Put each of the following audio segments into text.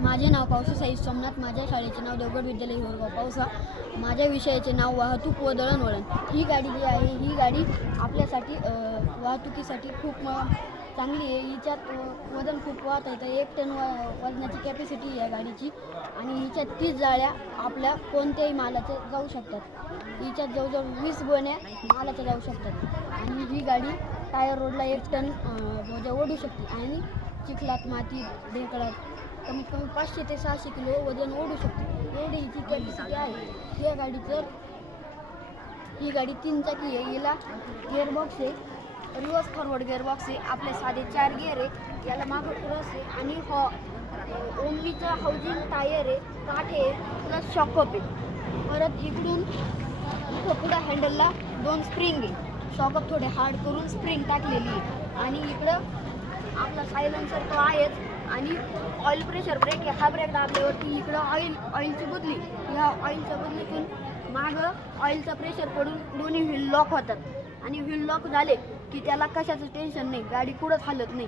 माझे नाव पावसा साई सोमनाथ माझ्या शाळेचे नाव देवगड विद्यालय होरगाव पावसा माझ्या विषयाचे नाव वाहतूक व दळणवळण. ही गाडी जी आहे ही गाडी आपल्यासाठी वाहतुकीसाठी खूप चांगली आहे. हिच्यात वजन खूप वाहत आहे. तर एक टन व वजनाची कॅपॅसिटी आहे या गाडीची. आणि हिच्यात तीस जाळ्या आपल्या कोणत्याही मालाच्या जाऊ शकतात. हिच्यात जवळजवळ वीस गोण्या मालाच्या जाऊ शकतात. आणि ही गाडी टायर रोडला एक टन ओढू शकते. आणि चिखलात मातीत ढेकळात कमीत कमी पाचशे ते सहाशे किलो वजन ओढू शकते. एवढी हिची कॅपॅसिटी आहे या गाडीचं ही गाडी तीन चाकी आहे. हिला गिअरबॉक्स आहे रिवर्स फॉरवर्ड गिअरबॉक्स आहे आपले साधे चार गिअर आहे याला मागं क्रॉस आहे आणि हॉ ओमनीचं हाऊजिंग टायर आहे काठ आहे प्लस शॉकअप आहे. परत इकडून पुढं हँडलला दोन स्प्रिंग आहे. शॉकअप थोडे हार्ड करून स्प्रिंग टाकलेली आहे. आणि इकडं आपला सायलेन्सर तो आहेच. आणि ऑइल प्रेशर ब्रेक आहे हा ब्रेक दाबल्यावरती इकडं ऑइल ऑइलची बदली. ह्या ऑइलच्या बदलीतून मागं ऑइलचं प्रेशर पडून दोन्ही व्हील लॉक होतात. आणि व्हील लॉक झाले की त्याला कशाचं टेन्शन नाही गाडी कुठंच हलत नाही.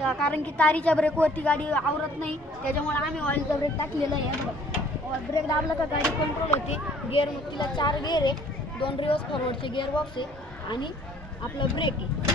तर कारण की तारीच्या ब्रेकवरती गाडी आवरत नाही. त्याच्यामुळे आम्ही ऑइलचा ब्रेक टाकलेला आहे. ब्रेक दाबला का गाडी कंट्रोल होते. गेअर तिला चार गेअर आहे. दोन रिवर्स फॉरवर्डचे गेअर बॉक्स आहे. आणि आपला ब्रेक आहे.